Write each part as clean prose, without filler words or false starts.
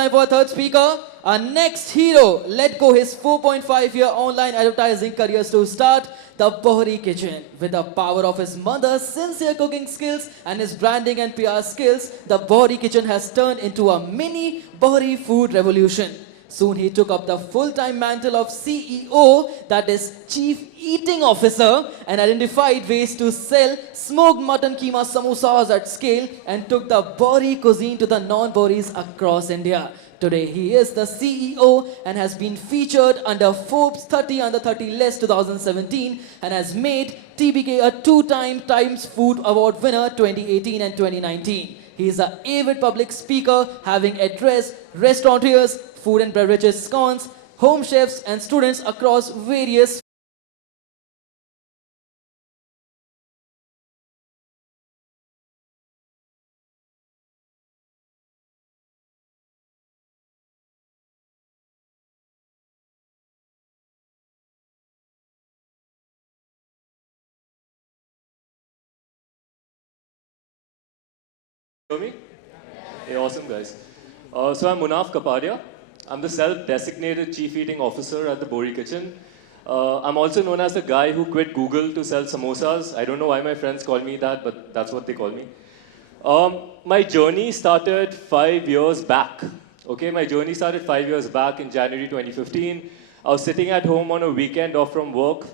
Time for our third speaker. Our next hero let go his 4.5-year online advertising careers to start the Bohri Kitchen. With the power of his mother's sincere cooking skills and his branding and PR skills, the Bohri Kitchen has turned into a mini Bohri food revolution. Soon he took up the full-time mantle of CEO, that is Chief Eating Officer, and identified ways to sell smoked mutton keema samosas at scale and took the Bohri cuisine to the non-Bohris across India. Today he is the CEO and has been featured under Forbes 30 Under 30 list 2017 and has made TBK a two-time Times Food Award winner 2018 and 2019. He is an avid public speaker, having addressed restaurateurs, food and beverages cons, home chefs and students across various Hear me? Hey, awesome guys. So I'm Munaf Kapadia. I'm the self-designated Chief Eating Officer at the Bohri Kitchen. I'm also known as the guy who quit Google to sell samosas. I don't know why my friends call me that, but that's what they call me. My journey started 5 years back. Okay, my journey started 5 years back in January 2015. I was sitting at home on a weekend off from work,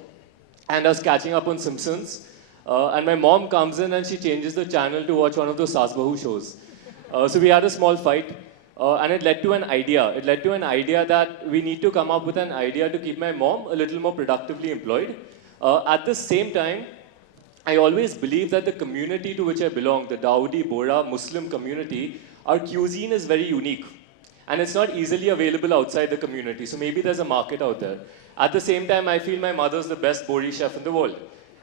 and I was catching up on Simpsons. And my mom comes in and she changes the channel to watch one of those Saas Bahu shows. So we had a small fight, and it led to an idea. It led to an idea that we need to come up with an idea to keep my mom a little more productively employed. At the same time, I always believe that the community to which I belong, the Dawoodi Bohra Muslim community, our cuisine is very unique. And it's not easily available outside the community. So maybe there's a market out there. At the same time, I feel my mother's the best Bohri chef in the world.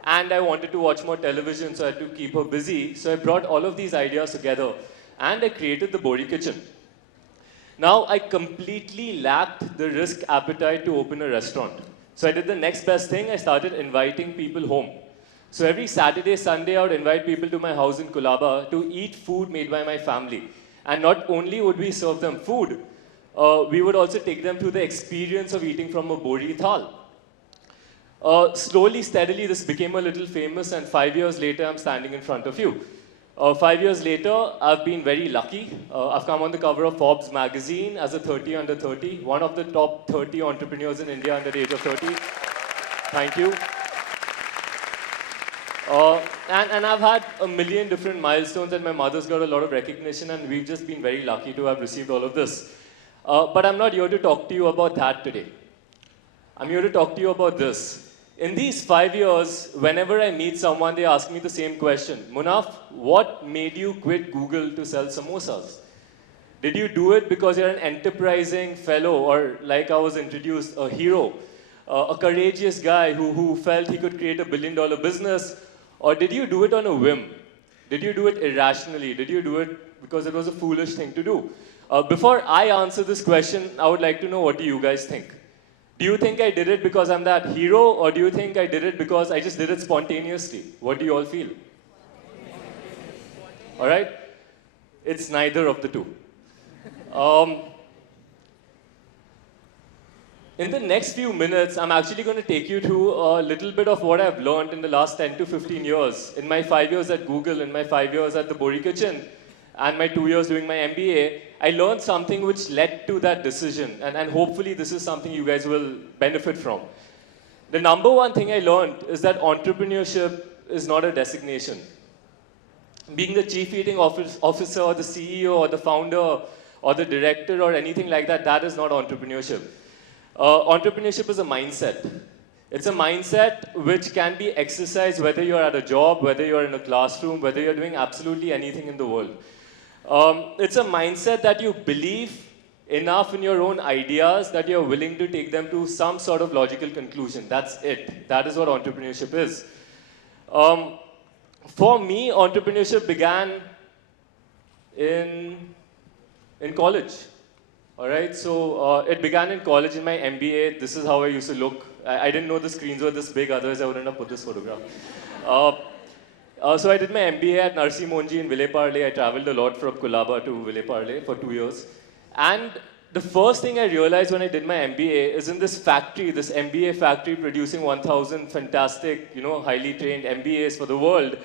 And I wanted to watch more television, so I had to keep her busy. So I brought all of these ideas together, and I created the Bohri Kitchen. Now, I completely lacked the risk appetite to open a restaurant. So I did the next best thing. I started inviting people home. So every Saturday, Sunday, I would invite people to my house in Kulaba to eat food made by my family. And not only would we serve them food, we would also take them through the experience of eating from a Bohri thal. Slowly, steadily, this became a little famous, and 5 years later, I'm standing in front of you. 5 years later, I've been very lucky. I've come on the cover of Forbes magazine as a 30 under 30, one of the top 30 entrepreneurs in India under the age of 30. Thank you. And I've had a million different milestones, and my mother's got a lot of recognition, and we've just been very lucky to have received all of this. But I'm not here to talk to you about that today. I'm here to talk to you about this. In these 5 years, whenever I meet someone, they ask me the same question. Munaf, what made you quit Google to sell samosas? Did you do it because you're an enterprising fellow, or like I was introduced, a hero, a courageous guy who felt he could create $1 billion business? Or did you do it on a whim? Did you do it irrationally? Did you do it because it was a foolish thing to do? Before I answer this question, I would like to know, what do you guys think? Do you think I did it because I'm that hero, or do you think I did it because I just did it spontaneously? What do you all feel? All right? It's neither of the two. In the next few minutes, I'm actually going to take you through a little bit of what I've learned in the last 10 to 15 years. In my 5 years at Google, in my 5 years at the Bohri Kitchen, and my 2 years doing my MBA, I learned something which led to that decision. And hopefully this is something you guys will benefit from. The number one thing I learned is that entrepreneurship is not a designation. Being the chief eating officer, or the CEO, or the founder, or the director, or anything like that, that is not entrepreneurship. Entrepreneurship is a mindset. It's a mindset which can be exercised whether you're at a job, whether you're in a classroom, whether you're doing absolutely anything in the world. It's a mindset that you believe enough in your own ideas that you're willing to take them to some sort of logical conclusion. That's it. That is what entrepreneurship is. For me, entrepreneurship began in college. All right, so it began in college in my MBA. This is how I used to look. I didn't know the screens were this big, otherwise I wouldn't have put this photograph. So I did my MBA at Narsi Monji in Vile Parle. I traveled a lot from Kulaba to Vile Parle for 2 years. And the first thing I realized when I did my MBA is in this factory, this MBA factory producing 1,000 fantastic, highly trained MBAs for the world.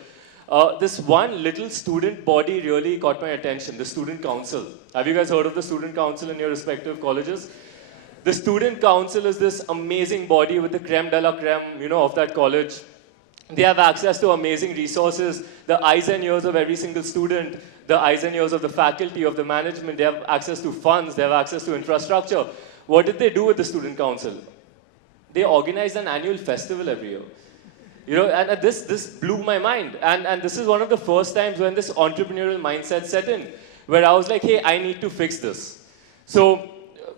This one little student body really caught my attention, the student council. Have you guys heard of the student council in your respective colleges? The student council is this amazing body with the creme de la creme, of that college. They have access to amazing resources, the eyes and ears of every single student, the eyes and ears of the faculty, of the management. They have access to funds, they have access to infrastructure. What did they do with the student council? They organized an annual festival every year. And this blew my mind. And this is one of the first times when this entrepreneurial mindset set in, where I was like, hey, I need to fix this. So,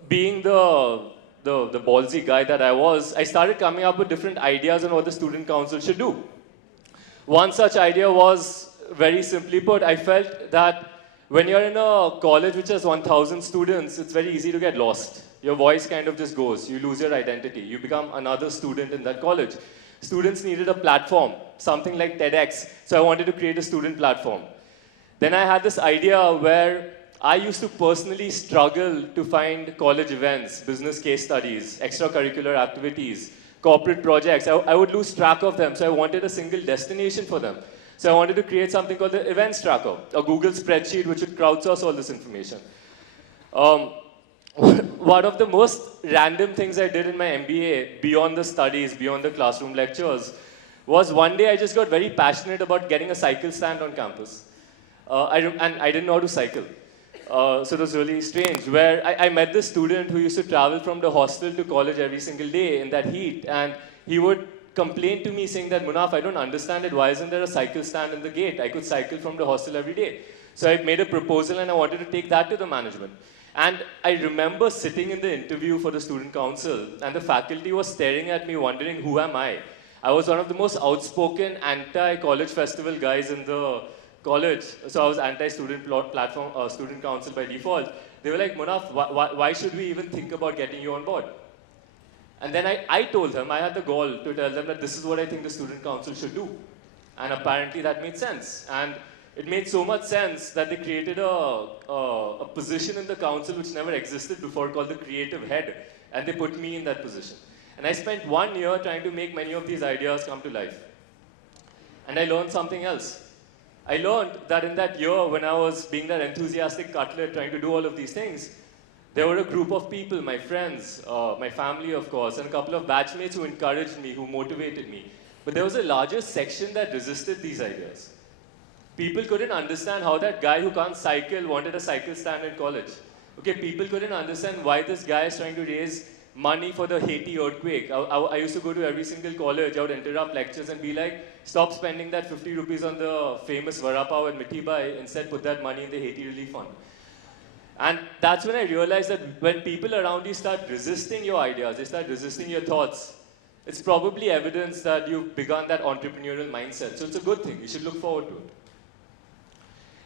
being the ballsy guy that I was, I started coming up with different ideas on what the student council should do. One such idea was, very simply put, I felt that when you're in a college which has 1,000 students, it's very easy to get lost. Your voice kind of just goes. You lose your identity. You become another student in that college. Students needed a platform, something like TEDx. So I wanted to create a student platform. Then I had this idea where I used to personally struggle to find college events, business case studies, extracurricular activities, corporate projects. I would lose track of them, so I wanted a single destination for them. So I wanted to create something called the Events Tracker, a Google spreadsheet which would crowdsource all this information. One of the most random things I did in my MBA, beyond the studies, beyond the classroom lectures, was one day I just got very passionate about getting a cycle stand on campus. And I didn't know how to cycle. So it was really strange, where I met this student who used to travel from the hostel to college every single day in that heat, and he would complain to me saying that, Munaf, I don't understand it, why isn't there a cycle stand in the gate? I could cycle from the hostel every day. So I made a proposal and I wanted to take that to the management. And I remember sitting in the interview for the student council, and the faculty was staring at me wondering, who am I? I was one of the most outspoken anti-college festival guys in the college, so I was anti-student platform, student council by default. They were like, Munaf, why should we even think about getting you on board? And then I told them, I had the goal to tell them that this is what I think the student council should do. And apparently that made sense. And it made so much sense that they created a position in the council which never existed before called the creative head. And they put me in that position. And I spent 1 year trying to make many of these ideas come to life. And I learned something else. I learned that in that year, when I was being that enthusiastic cutlet trying to do all of these things, there were a group of people, my friends, my family, of course, and a couple of batchmates who encouraged me, who motivated me. But there was a larger section that resisted these ideas. People couldn't understand how that guy who can't cycle wanted a cycle stand in college. Okay, people couldn't understand why this guy is trying to raise money for the Haiti earthquake. I used to go to every single college, I would interrupt lectures and be like, stop spending that 50 rupees on the famous vada pav and mithi bai, instead put that money in the Haiti relief fund. And that's when I realized that when people around you start resisting your ideas, they start resisting your thoughts, it's probably evidence that you've begun that entrepreneurial mindset. So it's a good thing, you should look forward to it.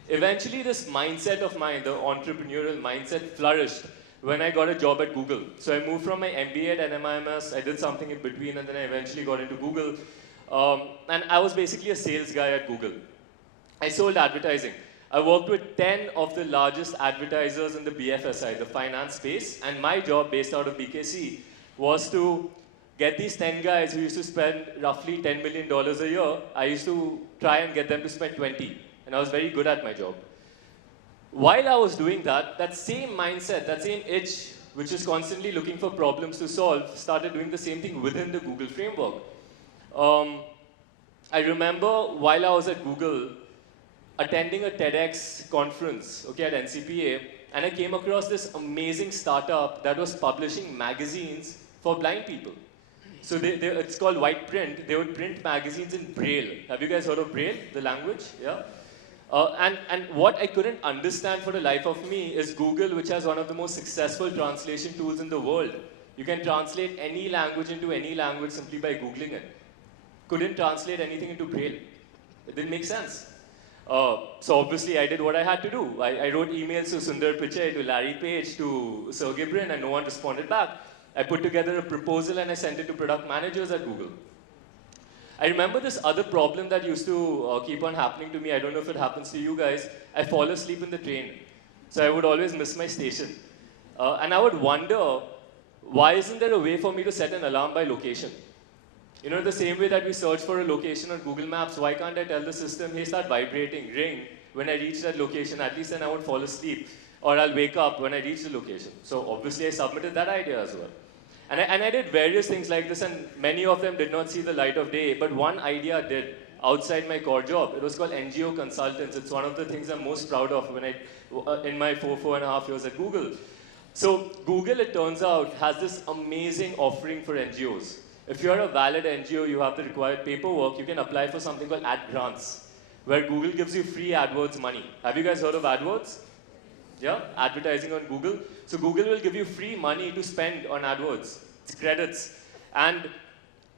Eventually this mindset of mine, the entrepreneurial mindset, flourished when I got a job at Google. So I moved from my MBA at NMIMS, I did something in between, and then I eventually got into Google. And I was basically a sales guy at Google. I sold advertising. I worked with 10 of the largest advertisers in the BFSI, the finance space, and my job, based out of BKC, was to get these 10 guys who used to spend roughly $10 million a year. I used to try and get them to spend 20, and I was very good at my job. While I was doing that, that same mindset, that same itch, which is constantly looking for problems to solve, started doing the same thing within the Google framework. I remember while I was at Google, attending a TEDx conference, okay, at NCPA, and I came across this amazing startup that was publishing magazines for blind people. So it's called White Print. They would print magazines in Braille. Have you guys heard of Braille, the language? Yeah. And what I couldn't understand for the life of me is Google, which has one of the most successful translation tools in the world. You can translate any language into any language simply by Googling it. Couldn't translate anything into Braille. It didn't make sense. So obviously I did what I had to do. I wrote emails to Sundar Pichai, to Larry Page, to Sergey Brin, and no one responded back. I put together a proposal and I sent it to product managers at Google. I remember this other problem that used to keep on happening to me. I don't know if it happens to you guys. I fall asleep in the train. So I would always miss my station. And I would wonder, why isn't there a way for me to set an alarm by location? You know, the same way that we search for a location on Google Maps, why can't I tell the system, hey, start vibrating, ring, when I reach that location, at least then I won't fall asleep, or I'll wake up when I reach the location. So obviously I submitted that idea as well. And I did various things like this, and many of them did not see the light of day, but one idea did outside my core job. It was called NGO Consultants. It's one of the things I'm most proud of when in my four and a half years at Google. So Google, it turns out, has this amazing offering for NGOs. If you're a valid NGO, you have the required paperwork, you can apply for something called ad grants, where Google gives you free AdWords money. Have you guys heard of AdWords? Yeah, advertising on Google. So Google will give you free money to spend on AdWords. It's credits. And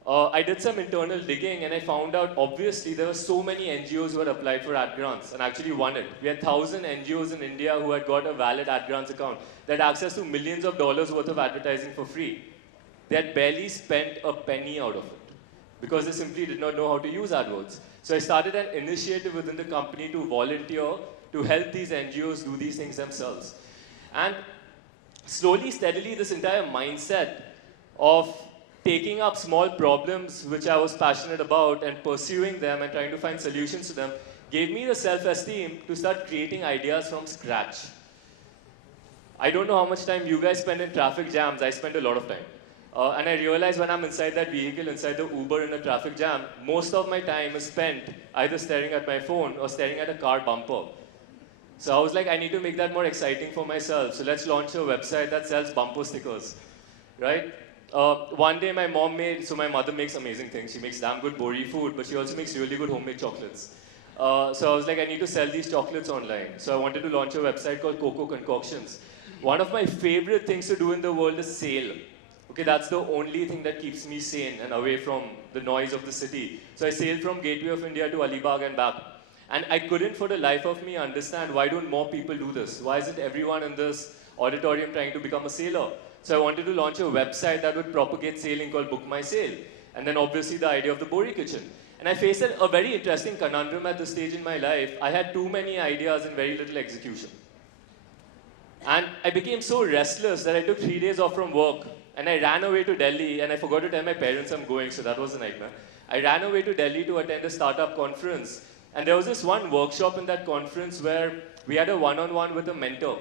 I did some internal digging and I found out, obviously, there were so many NGOs who had applied for ad grants and actually won it. We had 1,000 NGOs in India who had got a valid ad grants account that had access to millions of dollars worth of advertising for free. They had barely spent a penny out of it because they simply did not know how to use AdWords. So I started an initiative within the company to volunteer to help these NGOs do these things themselves. And slowly, steadily, this entire mindset of taking up small problems which I was passionate about and pursuing them and trying to find solutions to them gave me the self-esteem to start creating ideas from scratch. I don't know how much time you guys spend in traffic jams. I spend a lot of time. And I realize when I'm inside that vehicle, inside the Uber in a traffic jam, most of my time is spent either staring at my phone or staring at a car bumper. So I was like, I need to make that more exciting for myself. So let's launch a website that sells bumper stickers, right? One day my mother makes amazing things. She makes damn good Bori food, but she also makes really good homemade chocolates. So I was like, I need to sell these chocolates online. So I wanted to launch a website called Cocoa Concoctions. One of my favorite things to do in the world is sail. Okay, that's the only thing that keeps me sane and away from the noise of the city. So I sailed from Gateway of India to Alibag and back. And I couldn't for the life of me understand why don't more people do this? Why isn't everyone in this auditorium trying to become a sailor? So I wanted to launch a website that would propagate sailing called Book My Sail. And then obviously the idea of the Bori Kitchen. And I faced a very interesting conundrum at this stage in my life. I had too many ideas and very little execution. And I became so restless that I took 3 days off from work. And I ran away to Delhi, and I forgot to tell my parents I'm going, so that was a nightmare. I ran away to Delhi to attend a startup conference. And there was this one workshop in that conference where we had a one-on-one with a mentor.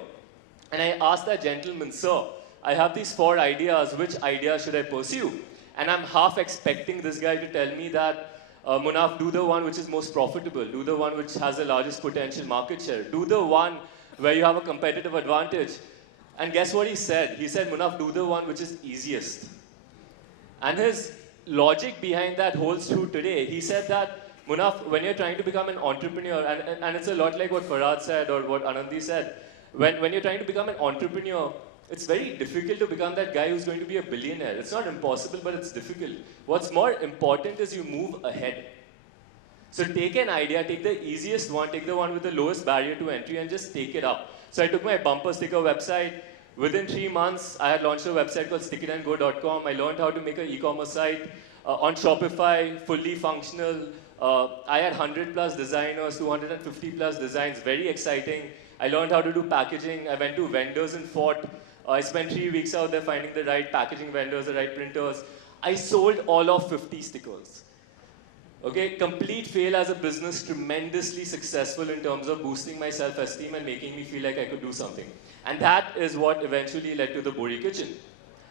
And I asked that gentleman, sir, I have these 4 ideas, which idea should I pursue? And I'm half expecting this guy to tell me that, Munaf, do the one which is most profitable, do the one which has the largest potential market share, do the one where you have a competitive advantage. And guess what he said? He said, Munaf, do the one which is easiest. And his logic behind that holds true today. He said that, Munaf, when you're trying to become an entrepreneur, and it's a lot like what Farad said or what Anandi said, when you're trying to become an entrepreneur, it's very difficult to become that guy who's going to be a billionaire. It's not impossible, but it's difficult. What's more important is you move ahead. So take an idea, take the easiest one, take the one with the lowest barrier to entry and just take it up. So I took my bumper sticker website. Within 3 months, I had launched a website called stickitandgo.com. I learned how to make an e-commerce site on Shopify, fully functional. I had 100 plus designers, 250 plus designs, very exciting. I learned how to do packaging. I went to vendors and fought. I spent 3 weeks out there finding the right packaging vendors, the right printers. I sold all of 50 stickers. Okay, complete fail as a business, tremendously successful in terms of boosting my self-esteem and making me feel like I could do something. And that is what eventually led to the Bori Kitchen.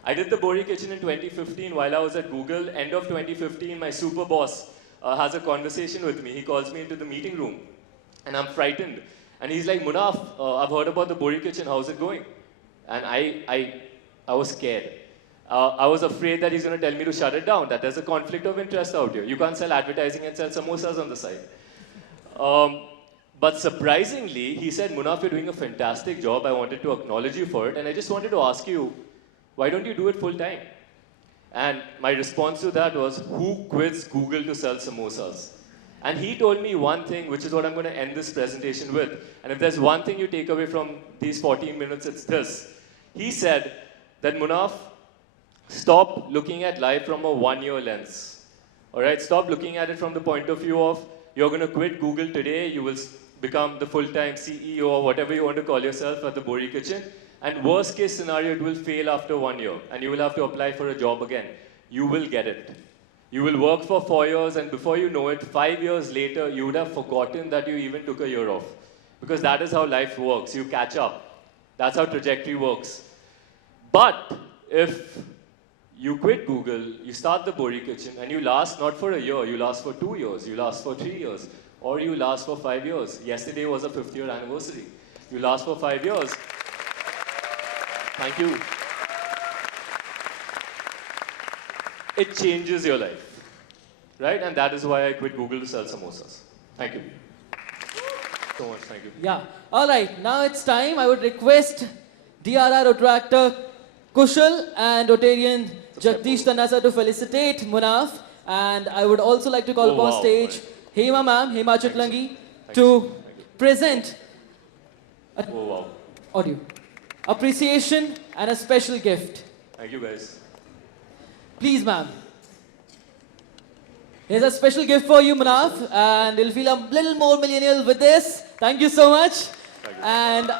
I did the Bori Kitchen in 2015 while I was at Google. End of 2015, my super boss has a conversation with me. He calls me into the meeting room and I'm frightened. And he's like, Munaf, I've heard about the Bori Kitchen, how's it going? And I was scared. I was afraid that he's going to tell me to shut it down, that there's a conflict of interest out here. You can't sell advertising and sell samosas on the side. But surprisingly, he said, Munaf, you're doing a fantastic job. I wanted to acknowledge you for it. And I just wanted to ask you, why don't you do it full time? And my response to that was, who quits Google to sell samosas? And he told me one thing, which is what I'm going to end this presentation with. And if there's one thing you take away from these 14 minutes, it's this. He said that, Munaf, stop looking at life from a one-year lens. All right? Stop looking at it from the point of view of You're going to quit Google today. You will become the full-time CEO or whatever you want to call yourself at the Bori Kitchen. And worst case scenario, it will fail after 1 year. And you will have to apply for a job again. You will get it. You will work for 4 years, and before you know it, 5 years later, you would have forgotten that you even took a year off. Because that is how life works. You catch up. That's how trajectory works. But if you quit Google, you start the Bori Kitchen, and you last not for a year, you last for 2 years, you last for 3 years, or you last for 5 years. Yesterday was a 5th year anniversary. You last for 5 years. Thank you. It changes your life, right? And that is why I quit Google to sell samosas. Thank you. So much, thank you. Yeah. All right. Now it's time. I would request DRR Attractor Kushal and Rotarian Jagdish Tanasa to felicitate Munaf. And I would also like to call Oh, upon wow. stage Hema ma'am, Hema Chutlangi, Thank to you. present Oh, wow. audio, appreciation and a special gift. Thank you, guys. Please, ma'am. Here's a special gift for you, Munaf, and you'll feel a little more millennial with this. Thank you so much. Thank you. And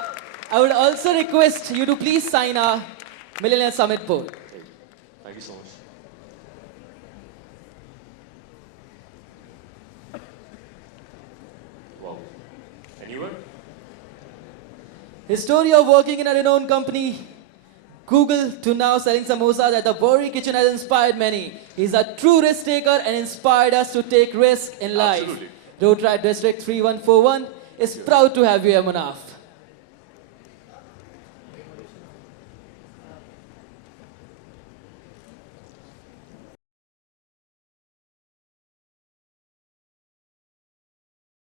I would also request you to please sign our Millennial Summit board. Thank you so much. Wow. Anyone? His story of working in a renowned company, Google, to now selling samosas at the Bori Kitchen has inspired many. He's a true risk taker and inspired us to take risk in life. Absolutely. Road Ride District 3141 is proud to have you here, Munaf.